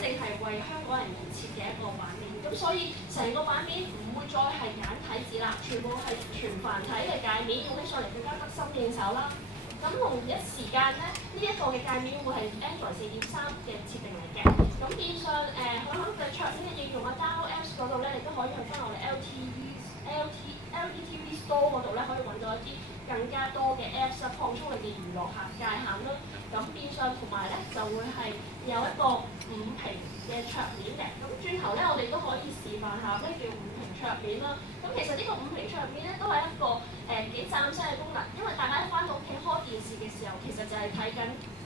正係為香港人而設嘅一個版面。咁所以成個版面唔會再係簡體字啦，全部係全繁體嘅界面，用起上嚟更加得心應手啦。咁同一時間咧，呢一個嘅界面會係 Android 4.3嘅設定嚟嘅。咁變相喺嘅桌面嘅應用啊 ，Download Apps 嗰度咧，你都可以去翻我哋 LTTV Store 嗰度咧，可以揾到一啲更加多嘅 Apps 啦，擴充你嘅娛樂界限啦。咁變相同埋咧就會係有一個5屏嘅桌面嘅。咁轉頭咧，我哋都可以示範下咩叫5屏桌面啦。咁其實呢個5屏桌面咧都係一個幾嶄新嘅功能，因為大家翻到屋企開電視嘅時候，其實就係睇緊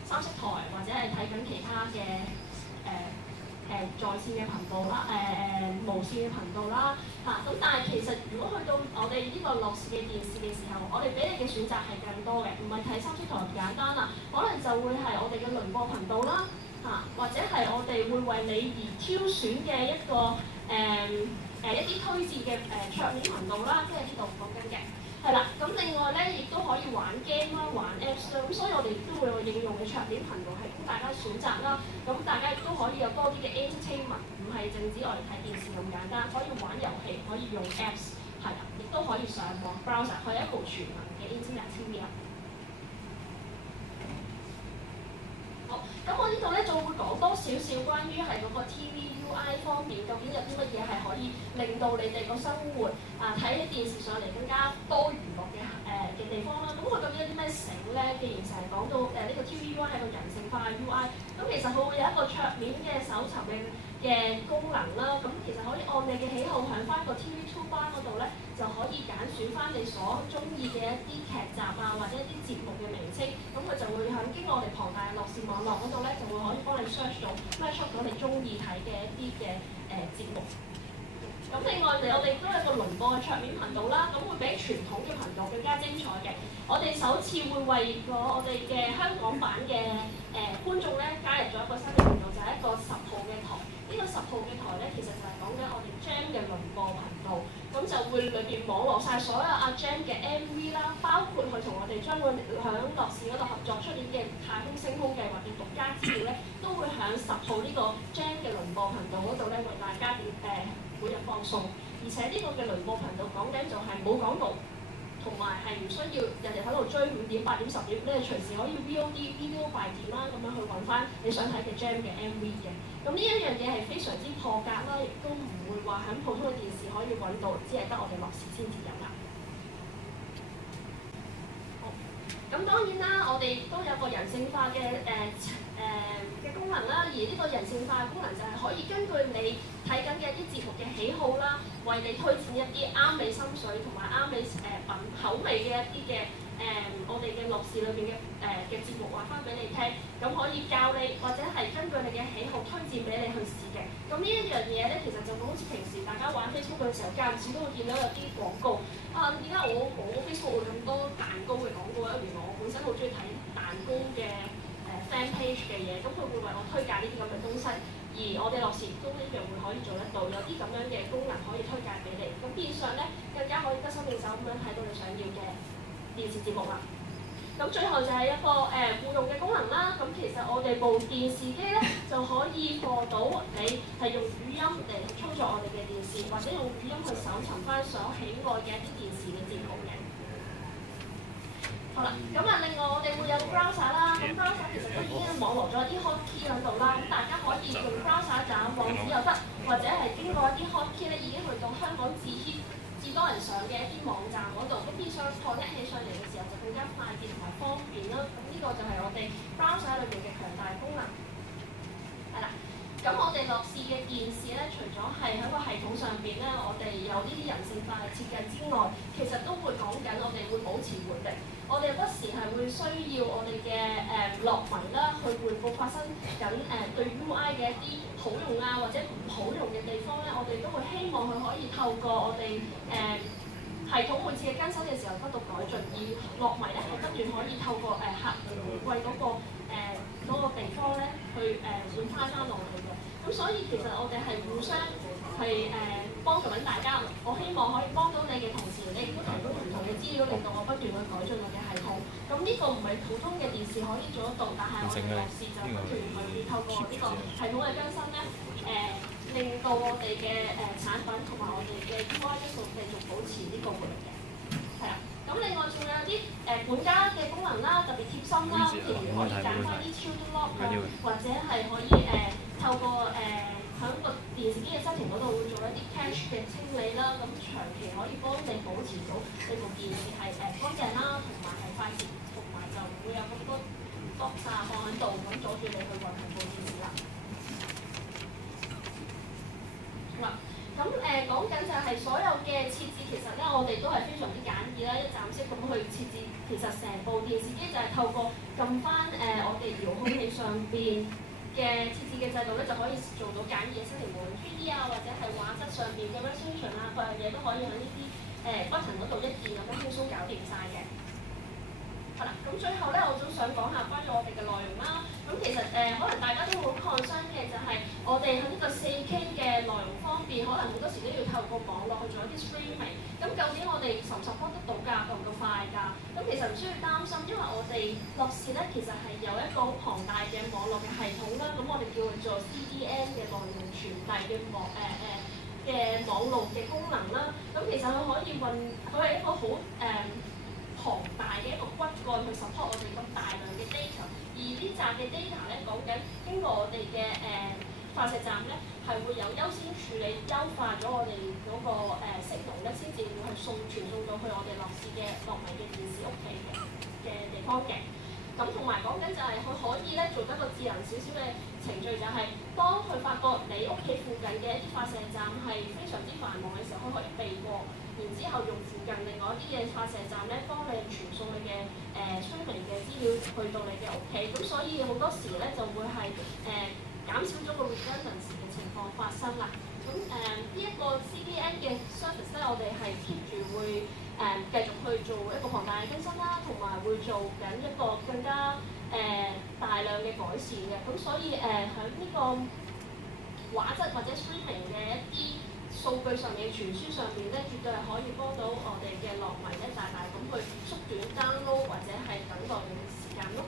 三色台或者係睇緊其他嘅在線嘅頻道啦，無線嘅頻道啦咁但係其實如果去到我哋呢個樂視嘅電視嘅時候，我哋俾你嘅選擇係更多嘅，唔係睇三色台咁簡單啦，可能就會係我哋嘅輪播頻道啦或者係我哋會為你而挑選嘅一個一啲推薦嘅桌面頻道啦，即係呢度講緊嘅。係啦，咁另外咧，亦都可以玩 game 啦、玩 Apps 啦，咁所以我哋亦都會有應用嘅桌面頻道係供大家選擇啦。咁大家亦都可以有多啲嘅 entertainment，唔係淨止我哋睇電視咁簡單，可以玩遊戲，可以用 Apps， 係啦，亦都可以上網 browser， 係一部全民嘅 Internet TV 啦。好，咁我呢度咧就會講多少少關於係嗰個 TVUI 方面，究竟有啲乜嘢係可以令到你哋個生活睇起電視上嚟更加多娛樂嘅地方啦。咁佢究竟有啲咩醒咧？既然成日講到呢個 TVUI 係個人性化嘅 UI， 咁其實佢會有一個桌面嘅搜尋嘅功能啦。咁其實可以按你嘅喜好響翻個 TV Toolbar 嗰度咧，就可以揀選翻你所中意嘅一啲劇集或者一啲節目嘅名稱。咁佢就會響經過我哋龐大嘅樂視網絡嗰度咧，就會可以幫你 search 到 match up 到你中意睇嘅一啲嘅節目。咁另外我哋都有個輪播嘅桌面頻道啦，咁會比傳統嘅頻道更加精彩嘅。我哋首次會為我哋嘅香港版嘅觀眾咧加入咗一個新嘅頻道，就係一個10號嘅台。呢個10號嘅台咧，其實就係講緊我哋 Jam 嘅輪播頻道，咁就會裏邊網絡晒所有阿 Jam 嘅 MV 啦，包括佢同我哋將會響樂視嗰度合作出年嘅太空星空計劃嘅獨家資料咧，都會響10號呢個 Jam 嘅輪播頻道嗰度咧為大家每日放送，而且呢個嘅輪播頻道講緊就係冇廣告，同埋係唔需要日日喺度追5點、8點、10點，你係隨時可以 VOD、video 快點啦，咁樣去揾翻你想睇嘅 Jam 嘅 MV 嘅。咁呢一樣嘢係非常之破格啦，亦都唔會話喺普通嘅電視可以揾到，只係得我哋樂視先至有啦。好，咁當然啦，我哋都有個人性化嘅功能啦，而呢個人性化嘅功能就係可以根據你睇緊嘅一啲節目嘅喜好啦，為你推薦一啲啱你心水同埋啱你口味嘅一啲嘅我哋嘅樂視裏邊嘅節目話翻俾你聽，咁可以教你或者係根據你嘅喜好推薦俾你去試嘅。咁呢一樣嘢咧，其實就好似平時大家玩 Facebook 嘅時候，間唔時都會見到有啲廣告點解我 Facebook 會咁多蛋糕嘅廣告咧？原來我本身好中意睇蛋糕嘅fan page 嘅嘢，咁佢會為我推介呢啲咁嘅東西，而我哋樂視都一樣會可以做得到，有啲咁樣嘅功能可以推介俾你，咁變相咧更加可以得心應手咁樣睇到你想要嘅電視節目啦。咁最後就係一個互動嘅功能啦。咁其實我哋部電視機咧就可以播到你係用語音嚟操作我哋嘅電視，或者用語音去搜尋翻所喜愛嘅一啲電視嘅節目嘅。好啦，咁另外我哋會有 browser 啦，咁 browser 其實都已經網絡咗一啲 hotkey 喺度啦，咁大家可以用 browser 找網址又得，或者係經過一啲 hotkey 咧已經去到香港至多人上嘅一啲網站嗰度，咁變相 connect 起上嚟嘅時候就更加快捷同埋方便啦。咁呢個就係我哋 browser 裏邊嘅強大功能。係啦。咁我哋樂視嘅電視咧，除咗係喺個系統上邊咧，我哋有呢啲人性化嘅設計之外，其實都會講緊我哋會保持活力。我哋不時係會需要我哋嘅樂迷啦，去回報發生緊對 UI 嘅一啲好用或者唔好用嘅地方咧，我哋都會希望佢可以透過我哋系統每次嘅更新嘅時候不斷改進，而樂迷咧係不斷可以透過客戶為嗰個地方咧去換翻落嚟嘅。咁所以其實我哋係互相係幫助緊大家。我希望可以幫到你嘅同時，你亦都提供唔同嘅資料，令到我不斷去改進我嘅系統。咁呢個唔係普通嘅電視可以做得到，但係我哋樂視就不斷去透過呢個系統嘅更新咧，令到我哋嘅產品同埋我哋嘅 UI 質素繼續保持呢個活力嘅。係啦，咁另外仲有啲管家嘅功能啦，特別貼心啦，譬如可以揀翻啲 children lock 啦，或者係可以透過喺個電視機嘅 setting 嗰度會做一啲 cache 嘅清理啦，咁長期可以幫你保持到你部電視係乾淨啦，同埋係快捷，同埋就唔會有咁多 box 啊放喺度，咁阻住你去運行部電視啦。嗱，咁講緊就係所有嘅設置，其實咧我哋都係非常之簡易啦，一站式咁去設置。其實成部電視機就係透過撳翻我哋遙控器上邊嘅設置嘅制度咧，就可以做到簡易嘅 setting，無論 3D 啊或者係畫質上邊嘅 resolution 啊，各樣嘢都可以喺呢啲button 嗰度一鍵咁樣輕鬆搞掂晒嘅。好啦，咁最後咧，我都想講下關於我哋嘅內容啦。咁其實可能大家都好 concern 嘅就係我哋喺呢個 4K 嘅內容方面，可能好多時都要透過網絡去做一啲 streaming。咁究竟我哋support得到㗎，夠唔夠快㗎？咁其實唔需要擔心，因為我哋樂視咧其實係有一個好龐大嘅網絡嘅系統啦。咁我哋叫佢做 CDN 嘅內容傳遞嘅網絡嘅功能啦。咁其實佢可以佢係一個好龐大嘅一個骨幹去 support 我哋咁大量嘅 data， 而呢扎嘅 data 咧講緊經過我哋嘅發射站咧係會有優先處理，優化咗我哋嗰個signal咧，先至會係傳送到去我哋樂視嘅樂迷嘅電視屋企嘅地方嘅。咁同埋講緊就係佢可以咧做得個智能少少嘅程序，就係當佢發覺你屋企附近嘅一啲發射站係非常之繁忙嘅時候，佢可以避過，然之後用附近另外一啲嘅發射站咧幫你傳送你嘅streaming嘅資料去到你嘅屋企。咁所以好多時咧就會係減少咗個 redundancy 嘅情況發生啦。咁呢一個 CDN 嘅 service 咧，我哋係 keep 住會繼續去做一個龐大嘅更新啦，同埋會做緊一個更加大量嘅改善嘅。咁所以喺呢個畫質或者 streaming 嘅一啲數據上面嘅傳輸上面咧，絕對係可以幫到我哋嘅樂迷咧，大大咁去縮短 download 或者係等待嘅時間咯。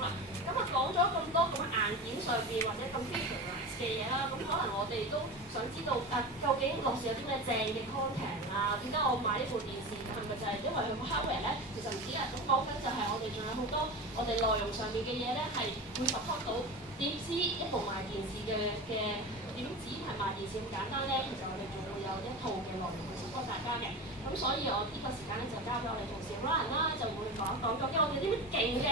好啦，咁講咗咁多咁硬件上邊或者咁 features 嘅嘢啦，咁可能我哋都想知道究竟樂視有啲咩正嘅 content 啊？點解我買呢部電視係咪就係因為佢個 hardware 咧？其實唔止啊，咁講緊就係我哋仲有好多我哋內容上面嘅嘢咧，係會 support 到。點知一部賣電視嘅點止係賣電視咁簡單咧？其實我哋仲會有一套嘅內容去 support 大家嘅。咁所以我呢個時間咧就交俾我哋同事 Ryan 啦，就會講一講究竟我哋啲咩勁嘅